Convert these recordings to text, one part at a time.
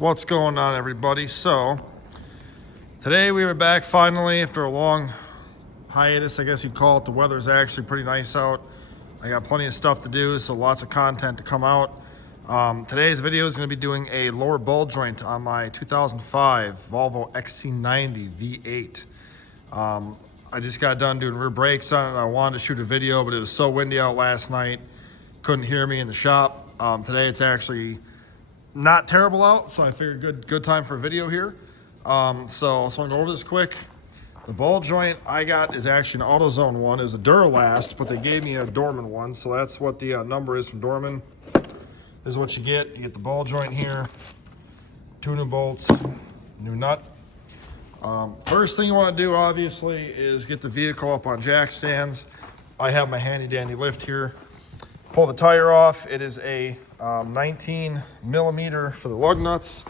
What's going on, everybody? So today we were back finally after a long hiatus, I guess you'd call it. The weather's actually pretty nice out. I got plenty of stuff to do, so lots of content to come out. Today's video is going to be doing a lower ball joint on my 2005 Volvo XC90 V8. I just got done doing rear brakes on it. I wanted to shoot a video, but it was so windy out last night, couldn't hear me in the shop. Today it's actually not terrible out, so I figured good time for a video here. So I'm gonna go over this quick. The ball joint I got is actually an AutoZone one. It was a Duralast, but they gave me a Dorman one, so that's what the number is from Dorman. This is what you get. You get the ball joint here, 2 new bolts, new nut. First thing you want to do, obviously, is get the vehicle up on jack stands. I have my handy dandy lift here. Pull the tire off. It is a 19 millimeter for the lug nuts.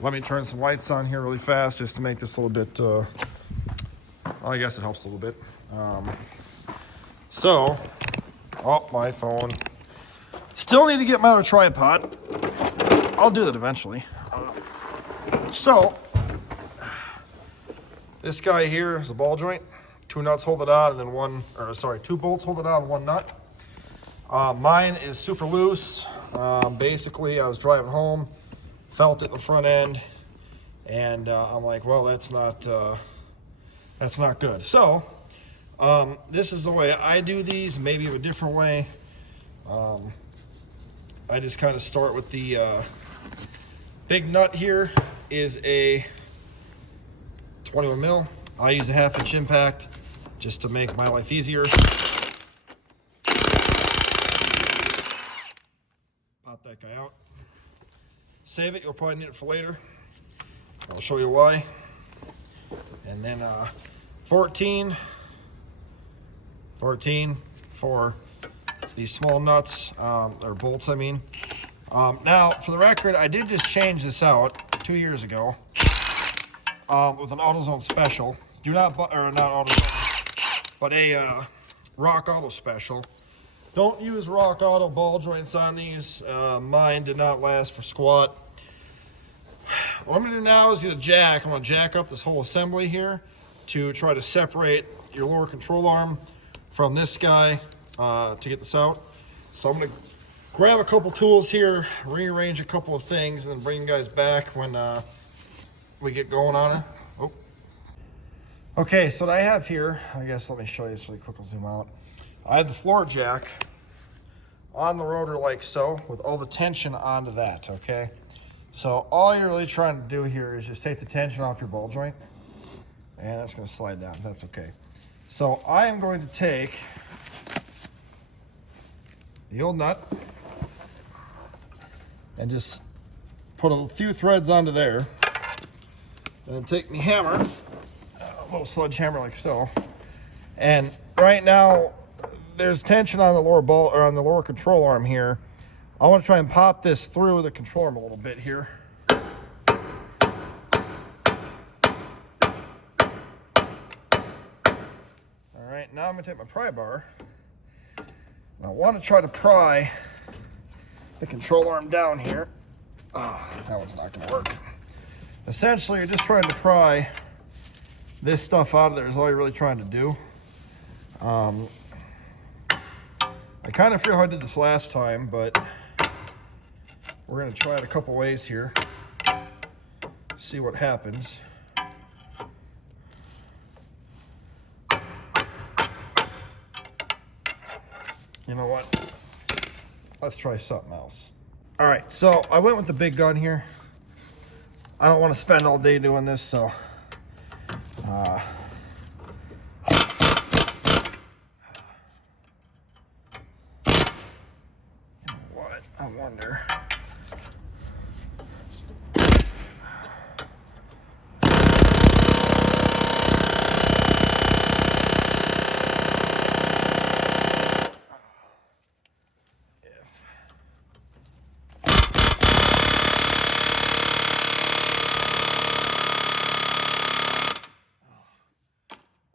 Let me turn some lights on here really fast just to make this a little bit, well, I guess it helps a little bit. Oh, my phone. Still need to get my other tripod. I'll do that eventually. This guy here is a ball joint. 2 nuts hold it on, and then 2 bolts hold it on, 1 nut. Mine is super loose. Basically, I was driving home, felt it in the front end, and I'm like, well, that's not good. So, this is the way I do these, maybe a different way. I just kind of start with the big nut here is a 21 mil. I use a 1/2 inch impact just to make my life easier. Pop that guy out. Save it, you'll probably need it for later. I'll show you why. And then 14 for these small nuts, or bolts, I mean. Now, for the record, I did just change this out 2 years ago with an AutoZone special. Not AutoZone, but a Rock Auto special. Don't use Rock Auto ball joints on these. Mine did not last for squat. What I'm going to do now is get a jack. I'm going to jack up this whole assembly here to try to separate your lower control arm from this guy to get this out. So I'm going to grab a couple tools here, rearrange a couple of things, and then bring you guys back when we get going on it. Oh. Okay, so what I have here, I guess let me show you this really quick. I'll zoom out. I have the floor jack on the rotor like so, with all the tension onto that, okay? So all you're really trying to do here is just take the tension off your ball joint, and that's gonna slide down, that's okay. So I am going to take the old nut and just put a few threads onto there, and then take my hammer, a little sledgehammer like so, and right now there's tension on the lower ball, or on the lower control arm here. I want to try and pop this through the control arm a little bit here. All right, now I'm going to take my pry bar, and I want to try to pry the control arm down here. Oh, that one's not going to work. Essentially, you're just trying to pry this stuff out of there is all you're really trying to do. I kind of forget how I did this last time, but we're going to try it a couple ways here. See what happens. You know what? Let's try something else. All right, so I went with the big gun here. I don't want to spend all day doing this, so I wonder.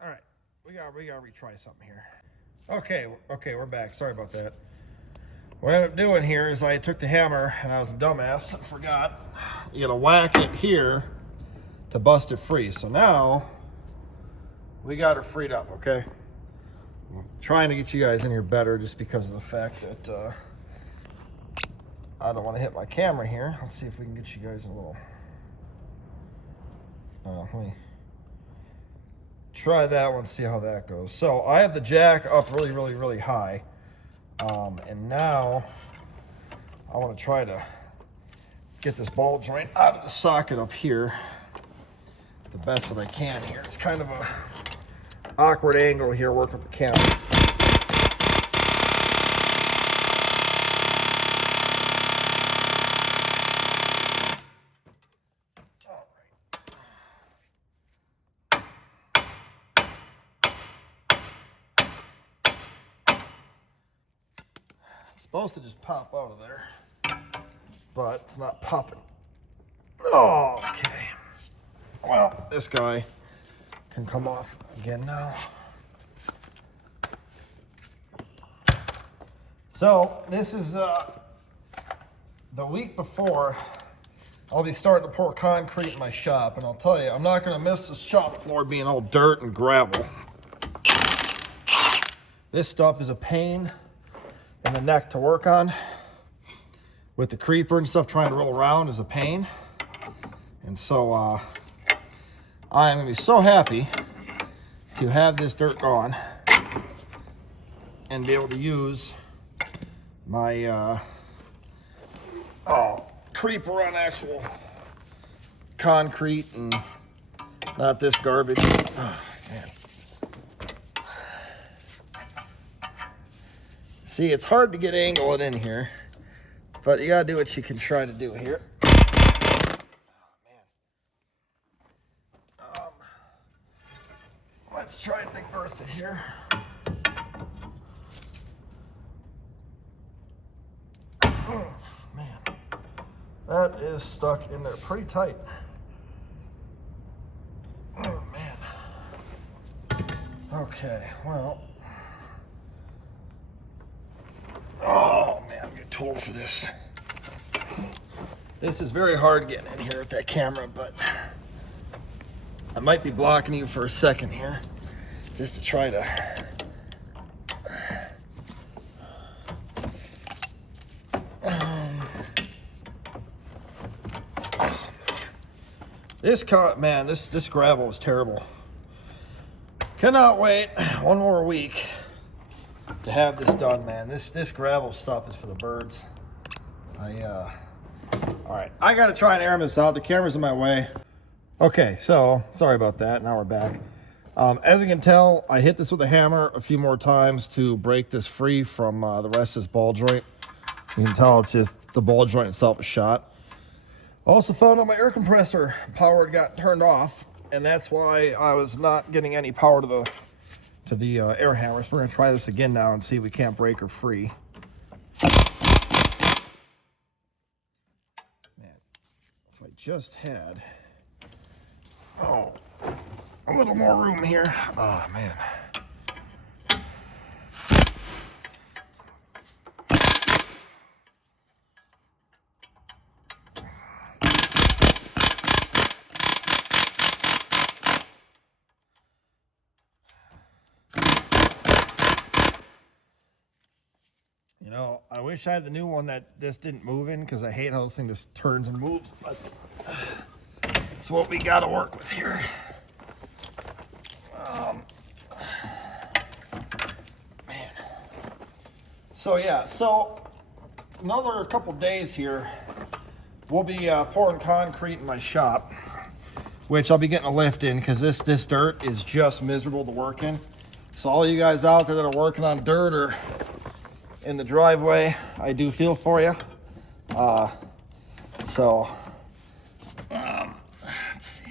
All right, we gotta retry something here. Okay, we're back. Sorry about that. What I ended up doing here is I took the hammer, and I was a dumbass, I forgot. You gotta whack it here to bust it free. So now we got her freed up, okay? I'm trying to get you guys in here better just because of the fact that I don't want to hit my camera here. Let's see if we can get you guys a little. Let me try that one, see how that goes. So I have the jack up really, really, really high. And now I want to try to get this ball joint out of the socket up here the best that I can here. It's kind of a awkward angle here working with the camera. It's supposed to just pop out of there, but it's not popping. Oh, okay. Well, this guy can come off again now. So this is the week before I'll be starting to pour concrete in my shop, and I'll tell you, I'm not going to miss this shop floor being all dirt and gravel. This stuff is a pain in the neck to work on. With the creeper and stuff trying to roll around is a pain. And so I'm gonna be so happy to have this dirt gone and be able to use my creeper on actual concrete and not this garbage. Oh, man. See, it's hard to get angled in here, but you gotta do what you can try to do here. Oh, man. Let's try Big Bertha here. Oh, man. That is stuck in there pretty tight. Oh, man. Okay, well. Oh man, I'm getting too old for this. This is very hard getting in here with that camera, but I might be blocking you for a second here just to try to. This gravel is terrible. Cannot wait one more week to have this done, man. This gravel stuff is for the birds. All right, I gotta try and air this out. The camera's in my way. Okay, so sorry about that. Now we're back. As you can tell, I hit this with a hammer a few more times to break this free from the rest of this ball joint. You can tell it's just the ball joint itself is shot. Also found out my air compressor power got turned off, and that's why I was not getting any power to the air hammer. So we're gonna try this again now and see if we can't break her free. Man, if I just had a little more room here. Oh man. You know, I wish I had the new one that this didn't move in, because I hate how this thing just turns and moves, but it's what we got to work with here. Man. So yeah, another couple days here, we'll be pouring concrete in my shop, which I'll be getting a lift in, because this dirt is just miserable to work in. So all you guys out there that are working on dirt or in the driveway, I do feel for you. Let's see.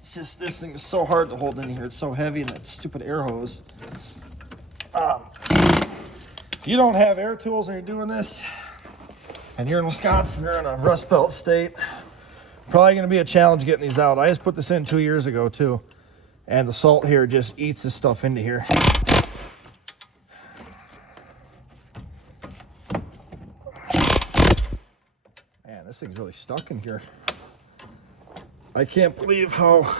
It's just, this thing is so hard to hold in here. It's so heavy, and that stupid air hose. If you don't have air tools and you're doing this, and you're in Wisconsin, you're in a Rust Belt state, probably gonna be a challenge getting these out. I just put this in 2 years ago too, and the salt here just eats this stuff into here. man, this thing's really stuck in here. I can't believe how...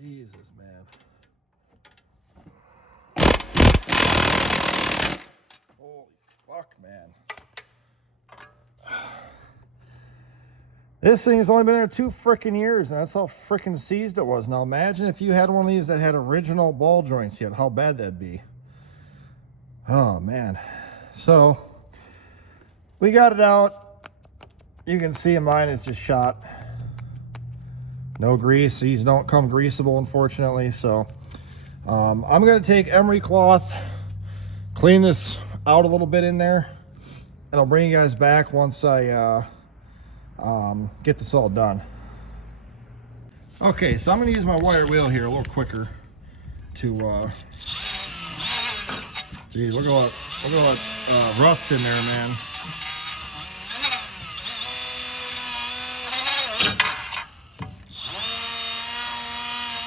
Jesus, man. Holy fuck, man. This thing's only been there 2 freaking years, and that's how freaking seized it was. Now imagine if you had one of these that had original ball joints yet, how bad that'd be. Oh, man. So, we got it out. You can see mine is just shot. No grease. These don't come greasable, unfortunately. So, I'm going to take emery cloth, clean this out a little bit in there, and I'll bring you guys back once I... get this all done. Okay, so I'm going to use my wire wheel here a little quicker to, geez, look at all that rust in there, man.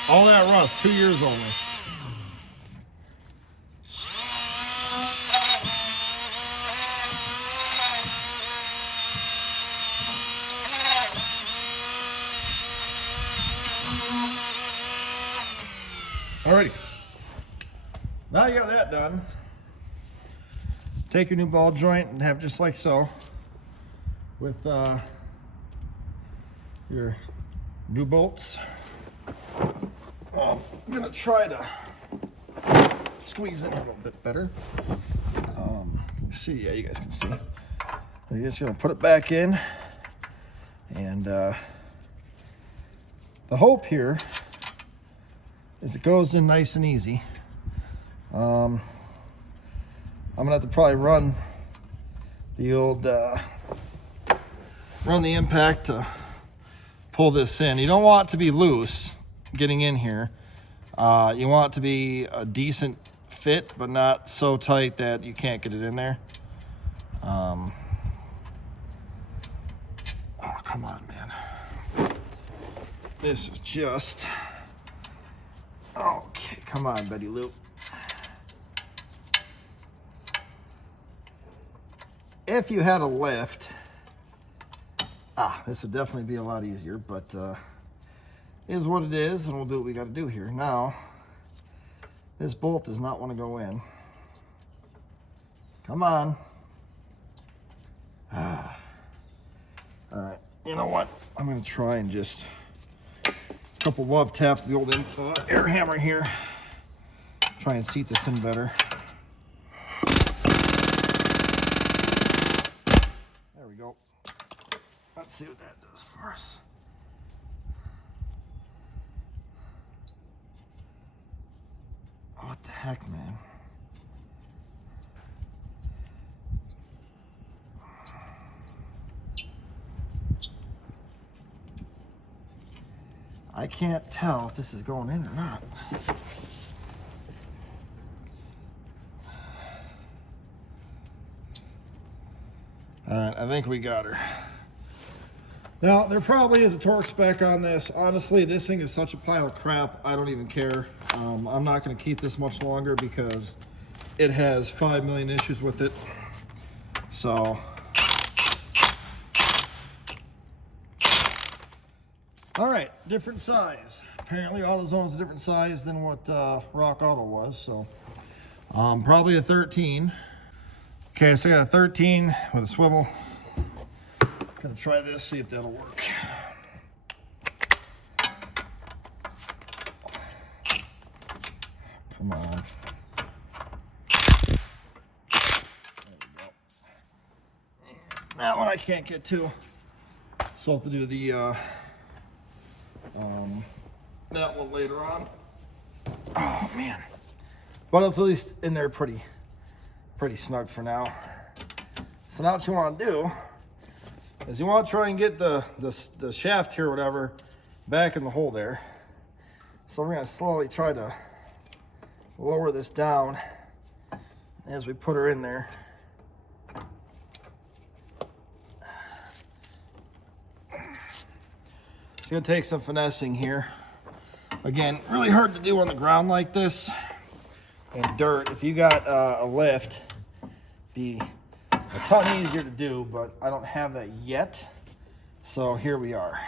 All that rust, 2 years only. Alrighty, now you got that done. Take your new ball joint and have just like so with your new bolts. I'm gonna try to squeeze it a little bit better. See, yeah, you guys can see. You're just gonna put it back in, and the hope here is it goes in nice and easy. I'm gonna have to probably run the old run the impact to pull this in. You don't want it to be loose getting in here. You want it to be a decent fit, but not so tight that you can't get it in there. Oh, come on, man. This is just... Okay, come on, Betty Lou. If you had a lift, this would definitely be a lot easier, but it is what it is, and we'll do what we got to do here. Now, this bolt does not want to go in. Come on. All right, you know what? I'm going to try and just... couple love taps, the old air hammer here. Try and seat this in better. There we go. Let's see what that does for us. What the heck, man? I can't tell if this is going in or not. All right, I think we got her. Now, there probably is a torque spec on this. Honestly, this thing is such a pile of crap, I don't even care. I'm not going to keep this much longer because it has 5 million issues with it. So... all right, different size. Apparently AutoZone is a different size than what Rock Auto was, so probably a 13. Okay, so I got a 13 with a swivel. Gonna try this, see if that'll work. Come on. There we go. That one I can't get to, so I'll have to do the that one later on. Oh man, but it's at least in there pretty snug for now. So now what you want to do is you want to try and get the shaft here or whatever back in the hole there. So we're going to slowly try to lower this down as we put her in there. It's going to take some finessing here. Again, really hard to do on the ground like this and dirt. If you got a lift be a ton easier to do, but I don't have that yet. So here we are.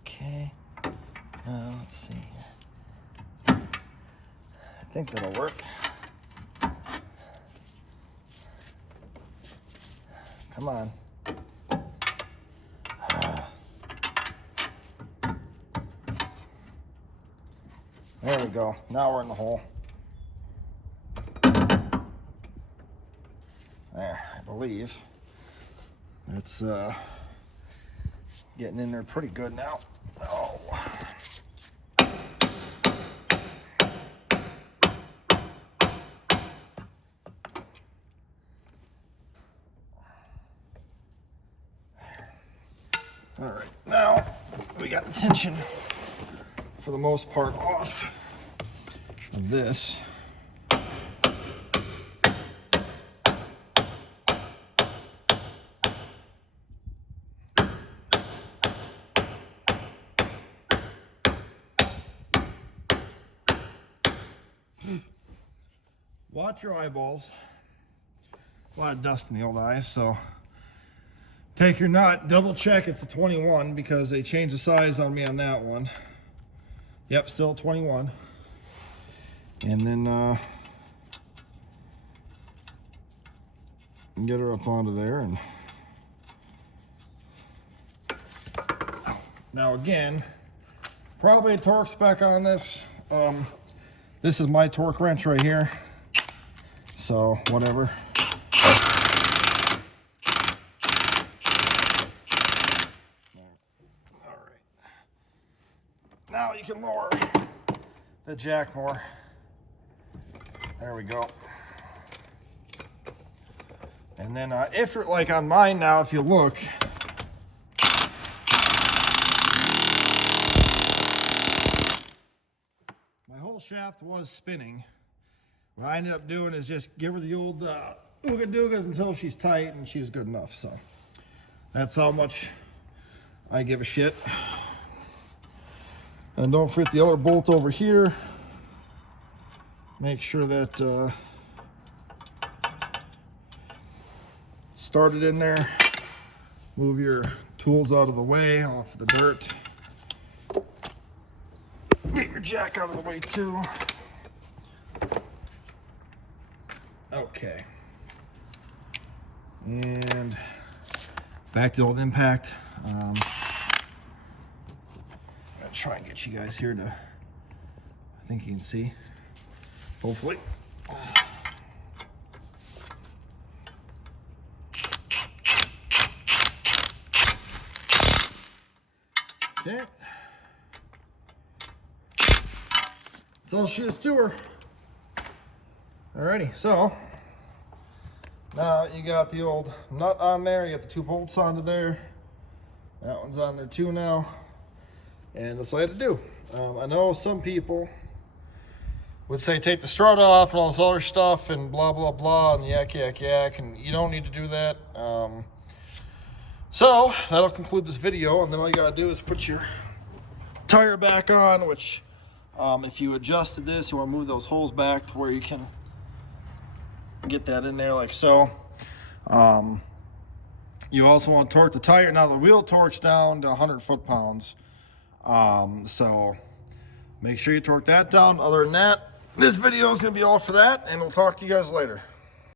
Okay, now let's see here. I think that'll work. Come on. There we go. Now we're in the hole. There, I believe. It's getting in there pretty good now. Oh. All right, now we got the tension for the most part off of this. Watch your eyeballs. A lot of dust in the old eyes, so take your nut, double check it's a 21 because they changed the size on me on that one. Yep, still 21. And then get her up onto there. And now again, probably a torque spec on this. This is my torque wrench right here. So whatever. Now you can lower the jack more. There we go. And then if you're like on mine now, if you look, my whole shaft was spinning. What I ended up doing is just give her the old ooga doogas until she's tight, and she was good enough. So that's how much I give a shit. And don't forget the other bolt over here. Make sure that it's started in there. Move your tools out of the way, off the dirt. Get your jack out of the way too. Okay. And back to the old impact. Try and get you guys here to, I think you can see, hopefully. Okay. That's all she is to her. Alrighty, so now you got the old nut on there, you got the 2 bolts onto there. That one's on there too now. And that's all I had to do. I know some people would say take the strut off and all this other stuff and blah, blah, blah, and yak, and you don't need to do that. So that'll conclude this video, and then all you gotta do is put your tire back on, which if you adjusted this, you wanna move those holes back to where you can get that in there like so. You also wanna torque the tire. Now the wheel torques down to 100 foot-pounds. So make sure you torque that down. Other than that, this video is going to be all for that, and we'll talk to you guys later.